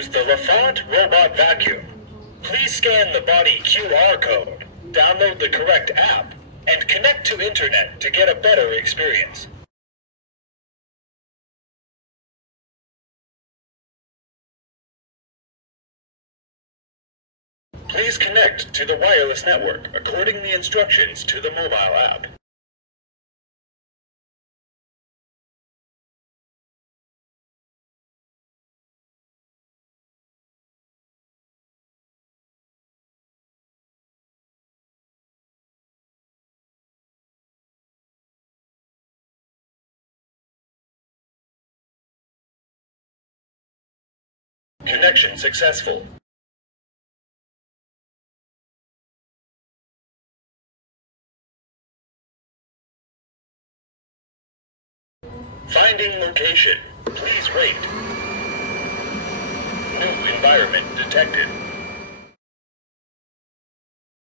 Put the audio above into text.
use the Lefant robot vacuum. Please scan the body QR code, download the correct app, and connect to internet to get a better experience. Please connect to the wireless network according the instructions to the mobile app. Connection successful. Finding location. Please wait. New environment detected.